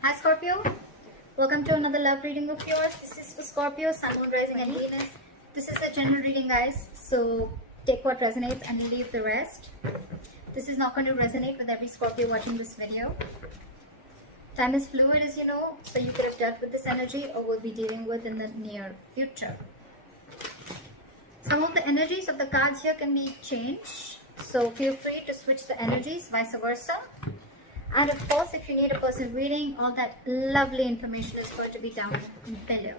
Hi Scorpio, welcome to another love reading of yours. This is for Scorpio, Sun, Moon, Rising and Venus. This is a general reading, guys, so take what resonates and leave the rest. This is not going to resonate with every Scorpio watching this video. Time is fluid, as you know, so you could have dealt with this energy or will be dealing with in the near future. Some of the energies of the cards here can be changed, so feel free to switch the energies, vice versa. And of course, if you need a personal reading, all that lovely information is going to be down below.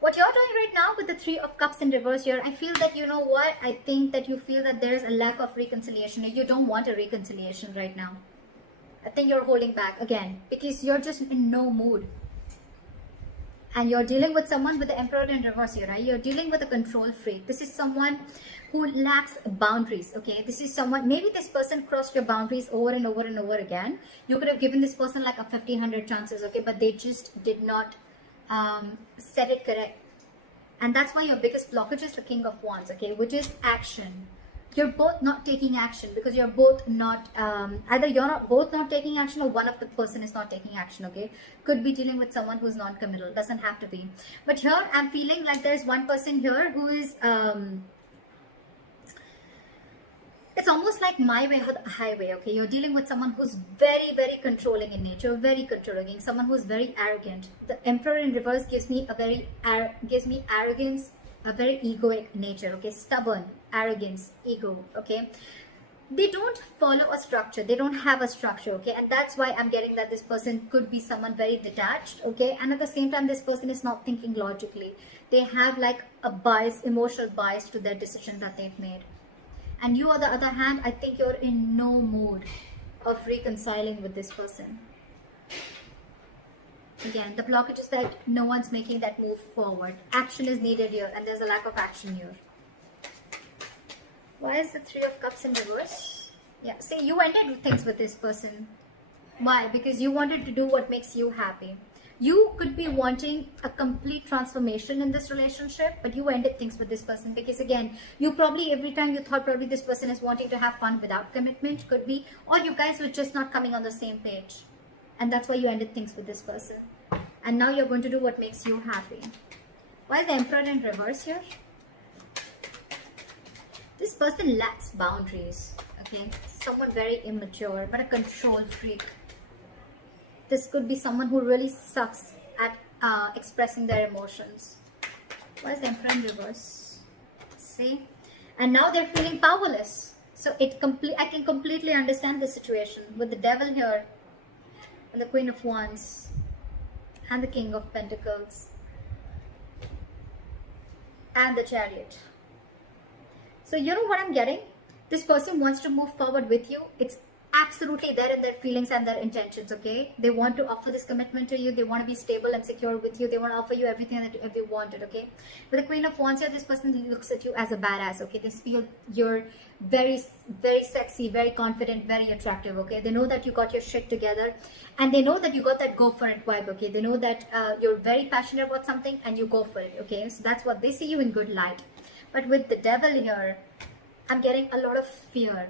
What you're doing right now with the Three of Cups in reverse here, I feel that, you know what, I think that you feel that there is a lack of reconciliation. You don't want a reconciliation right now. I think you're holding back again because you're just in no mood. And you're dealing with someone with the Emperor in reverse here, right? You're dealing with a control freak. This is someone who lacks boundaries, okay? This is someone, maybe this person crossed your boundaries over and over and over again. You could have given this person like a 1,500 chances, okay? But they just did not set it correct. And that's why your biggest blockage is the King of Wands, okay? Which is action. You're both not taking action because you're both not, either you're not both not taking action or one of the person is not taking action, okay? Could be dealing with someone who's non-committal, doesn't have to be. But here, I'm feeling like there's one person here who is, it's almost like my way or the highway, okay? You're dealing with someone who's very, very controlling in nature, very controlling, someone who's very arrogant. The Emperor in reverse gives me a very, arrogance, a very egoic nature, okay? Stubborn, arrogance, ego, okay? They don't follow a structure. They don't have a structure, okay? And that's why I'm getting that this person could be someone very detached, okay? And at the same time, this person is not thinking logically. They have like a bias, emotional bias to their decision that they've made. And you, on the other hand, I think you're in no mood of reconciling with this person. Again, the blockage is that no one's making that move forward. Action is needed here, and there's a lack of action here. Why is the Three of Cups in reverse? Yeah, see, you ended things with this person. Why? Because you wanted to do what makes you happy. You could be wanting a complete transformation in this relationship, but you ended things with this person because, again, you probably, every time you thought probably this person is wanting to have fun without commitment, could be, or you guys were just not coming on the same page. And that's why you ended things with this person. And now you're going to do what makes you happy. Why is the Emperor in reverse here? This person lacks boundaries, okay? Someone very immature, but a control freak. This could be someone who really sucks at expressing their emotions. Why is the Emperor in reverse? See? And now they're feeling powerless. So I can completely understand the situation with the Devil here, and the Queen of Wands, and the King of Pentacles, and the Chariot. So you know what I'm getting? This person wants to move forward with you. It's absolutely there in their feelings and their intentions, okay? They want to offer this commitment to you. They want to be stable and secure with you. They want to offer you everything that you wanted, okay? With the Queen of Wands here, this person looks at you as a badass, okay? They feel you're very, very sexy, very confident, very attractive, okay? They know that you got your shit together, and they know that you got that go for it vibe, okay? They know that you're very passionate about something and you go for it, okay? So that's what they see you in good light. But with the Devil here, I'm getting a lot of fear.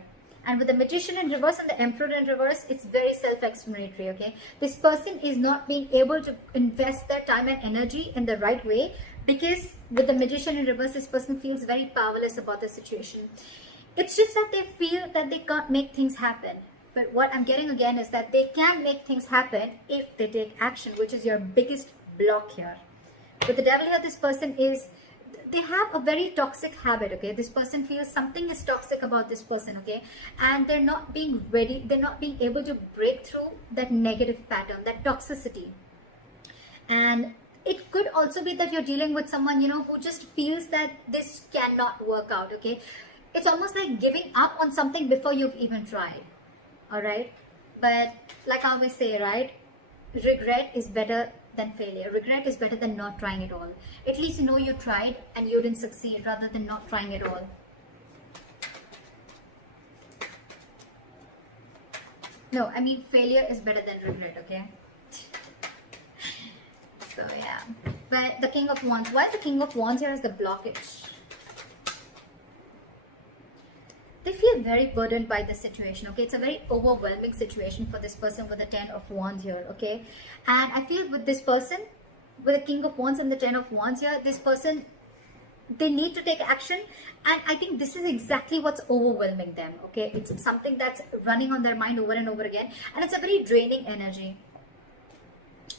And with the Magician in reverse and the Emperor in reverse, it's very self-explanatory, okay? This person is not being able to invest their time and energy in the right way because with the Magician in reverse, this person feels very powerless about the situation. It's just that they feel that they can't make things happen. But what I'm getting again is that they can make things happen if they take action, which is your biggest block here. With the Devil here, this person is, they have a very toxic habit, okay? This person feels something is toxic about this person, okay? And they're not being ready, they're not being able to break through that negative pattern, that toxicity. And it could also be that you're dealing with someone, you know, who just feels that this cannot work out, okay? It's almost like giving up on something before you've even tried, all right? But like I always say, right? Regret is better than failure. Regret is better than not trying at all. At least you know you tried and you didn't succeed rather than not trying at all. No, I mean failure is better than regret, okay? So yeah. But the King of Wands, why is the King of Wands here as the blockage? they feel very burdened by the situation, okay? It's a very overwhelming situation for this person with the 10 of Wands here, okay? And I feel with this person, with the King of Wands and the 10 of Wands here, this person, they need to take action, and I think this is exactly what's overwhelming them, okay? It's something that's running on their mind over and over again, and it's a very draining energy.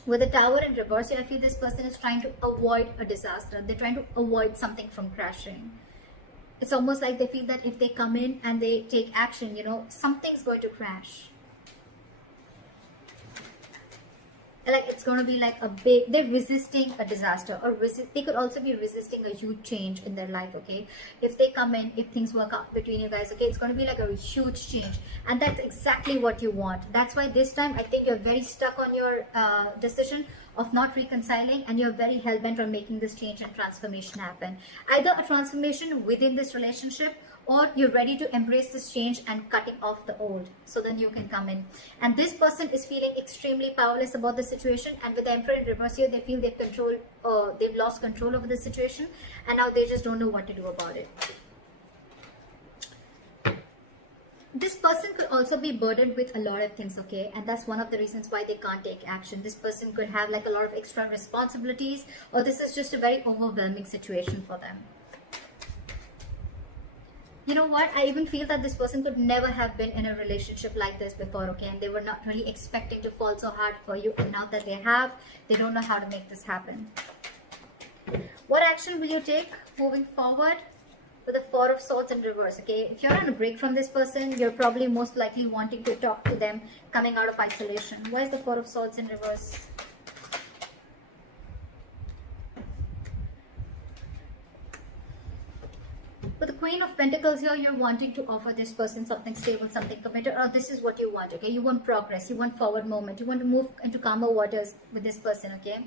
With the Tower in reverse here, I feel this person is trying to avoid a disaster. They're trying to avoid something from crashing. It's almost like they feel that if they come in and they take action, you know, something's going to crash. Like it's going to be like a big, they're resisting a disaster, or they could also be resisting a huge change in their life, okay? If they come in, if things work out between you guys, okay, it's going to be like a huge change, and that's exactly what you want. That's why this time I think you're very stuck on your decision of not reconciling, and you're very hell-bent on making this change and transformation happen. Either a transformation within this relationship, or you're ready to embrace this change and cutting off the old so then you can come in. And this person is feeling extremely powerless about the situation, and with the Emperor in reverse here, they feel they've lost control over the situation, and now they just don't know what to do about it. This person could also be burdened with a lot of things, okay? And that's one of the reasons why they can't take action. This person could have like a lot of extra responsibilities, or this is just a very overwhelming situation for them. You know what? I even feel that this person could never have been in a relationship like this before, okay? And they were not really expecting to fall so hard for you. And now that they have, they don't know how to make this happen. What action will you take moving forward? With the Four of Swords in reverse, okay? If you're on a break from this person, you're probably most likely wanting to talk to them coming out of isolation. Why is the Four of Swords in reverse? With the Queen of Pentacles here, you're wanting to offer this person something stable, something committed, or this is what you want, okay? You want progress, you want forward movement, you want to move into calmer waters with this person, okay?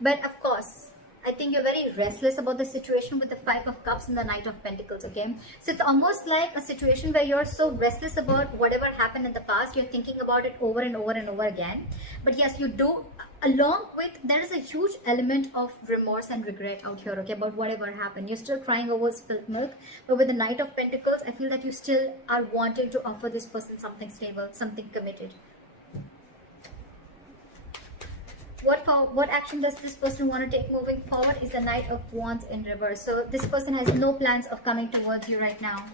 But of course, I think you're very restless about the situation with the Five of Cups and the Knight of Pentacles, okay? So it's almost like a situation where you're so restless about whatever happened in the past, you're thinking about it over and over and over again. But yes, you do, along with, there is a huge element of remorse and regret out here, okay, about whatever happened. You're still crying over spilled milk, but with the Knight of Pentacles, I feel that you still are wanting to offer this person something stable, something committed. What action does this person want to take moving forward is the Knight of Wands in reverse. So this person has no plans of coming towards you right now.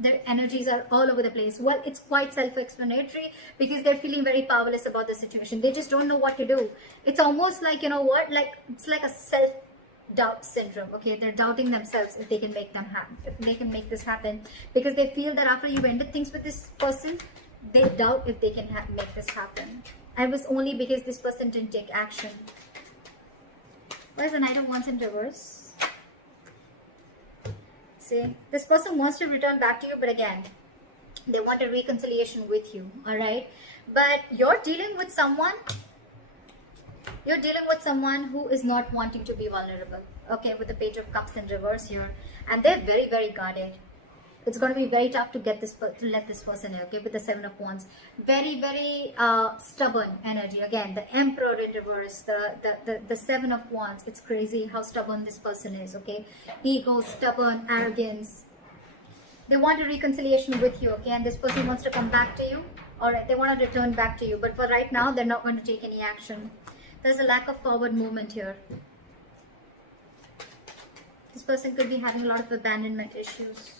Their energies are all over the place. Well, it's quite self-explanatory because they're feeling very powerless about the situation. They just don't know what to do. It's almost like, you know what, like it's like a self-doubt syndrome. Okay, they're doubting themselves if they can make them happen, if they can make this happen, because they feel that after you've ended things with this person, they doubt if they can make this happen. And it was only because this person didn't take action. Why is the Knight of Wands in reverse? See, this person wants to return back to you, but again, they want a reconciliation with you, alright? But you're dealing with someone who is not wanting to be vulnerable, okay, with the Page of Cups in reverse here. And they're very, very guarded. It's going to be very tough to get this, to let this person in, okay, with the Seven of Wands. Very, very stubborn energy. Again, the Emperor in reverse, the Seven of Wands. It's crazy how stubborn this person is, okay? Ego, stubborn, arrogance. They want a reconciliation with you, okay? And this person wants to come back to you. Alright, they want to return back to you. But for right now, they're not going to take any action. There's a lack of forward movement here. This person could be having a lot of abandonment issues.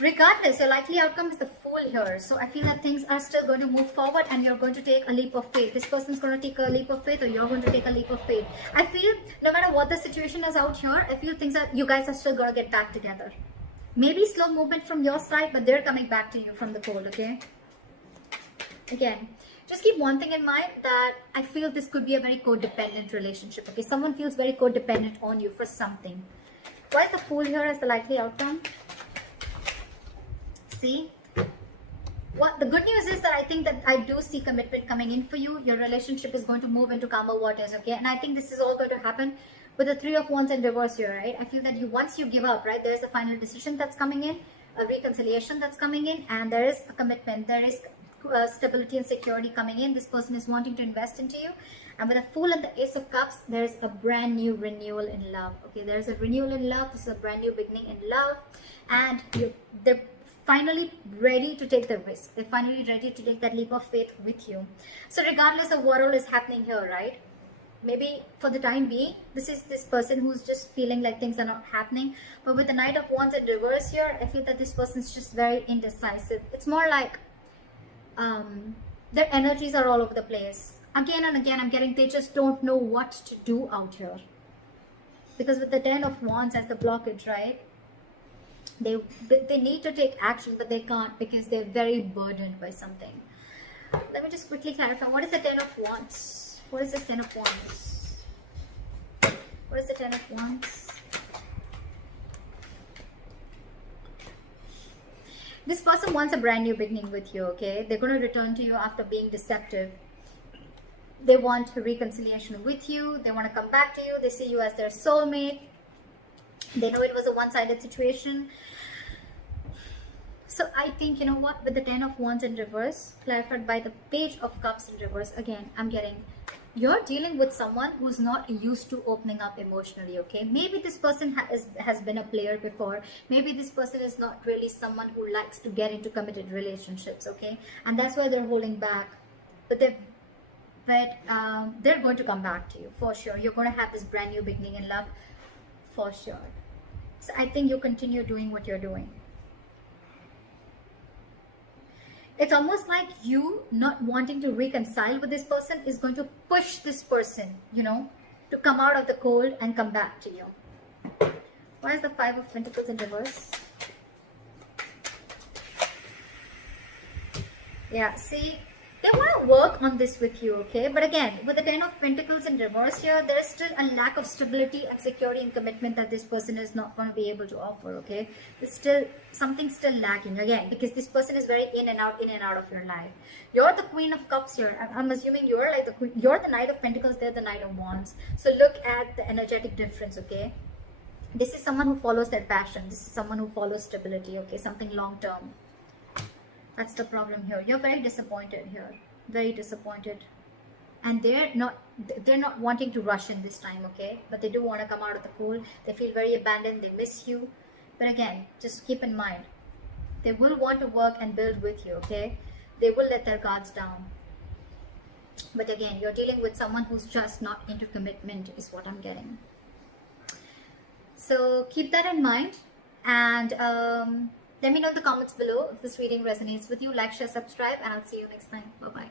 Regardless, your likely outcome is the Fool here. So I feel that things are still going to move forward and you're going to take a leap of faith. This person's going to take a leap of faith, or you're going to take a leap of faith. I feel no matter what the situation is out here, I feel you guys are still going to get back together. Maybe slow movement from your side, but they're coming back to you from the cold, okay? Again, just keep one thing in mind, that I feel this could be a very codependent relationship, okay? Someone feels very codependent on you for something. Why is the Fool here as the likely outcome? See, what the good news is that I think that I do see commitment coming in for you. Your relationship is going to move into calmer waters, okay? And I think this is all going to happen with the Three of Wands in reverse here, right? I feel that once you give up, right, there's a final decision that's coming in, a reconciliation that's coming in, and there is a commitment, there is stability and security coming in. This person is wanting to invest into you. And with the Fool and the Ace of Cups, there's a brand new renewal in love, okay? There's a renewal in love. This is a brand new beginning in love, and they're finally ready to take the risk. They're finally ready to take that leap of faith with you. So regardless of what all is happening here, right? Maybe for the time being, this is this person who's just feeling like things are not happening. But with the Knight of Wands in reverse here, I feel that this person's just very indecisive. It's more like their energies are all over the place. Again and again, I'm getting they just don't know what to do out here. Because with the 10 of Wands as the blockage, right? They need to take action, but they can't because they're very burdened by something. Let me just quickly clarify. What is the 10 of Wands? What is the 10 of Wands? What is the 10 of Wands? This person wants a brand new beginning with you, okay? They're going to return to you after being deceptive. They want reconciliation with you. They want to come back to you. They see you as their soulmate. They know it was a one-sided situation. So I think, you know what, with the 10 of Wands in reverse, clarified by the Page of Cups in reverse, again, I'm getting, you're dealing with someone who's not used to opening up emotionally, okay? Maybe this person has been a player before. Maybe this person is not really someone who likes to get into committed relationships, okay? And that's why they're holding back. But they're going to come back to you, for sure. You're going to have this brand new beginning in love, for sure. So I think you continue doing what you're doing. It's almost like you not wanting to reconcile with this person is going to push this person, you know, to come out of the cold and come back to you. Why is the 5 of Pentacles in reverse? Yeah, see, they want to work on this with you, okay? But again, with the 10 of Pentacles in reverse here, there's still a lack of stability and security and commitment that this person is not going to be able to offer, okay? There's still something still lacking, again, because this person is very in and out of your life. You're the Queen of Cups here. I'm assuming you're like the Queen. You're the Knight of Pentacles, they're the Knight of Wands. So look at the energetic difference, okay? This is someone who follows their passion. This is someone who follows stability, okay? Something long-term. That's the problem here. You're very disappointed here. Very disappointed. And they're not wanting to rush in this time, okay? But they do want to come out of the cold. They feel very abandoned. They miss you. But again, just keep in mind, they will want to work and build with you, okay? They will let their guards down. But again, you're dealing with someone who's just not into commitment is what I'm getting. So keep that in mind. And let me know in the comments below if this reading resonates with you. Like, share, subscribe, and I'll see you next time. Bye-bye.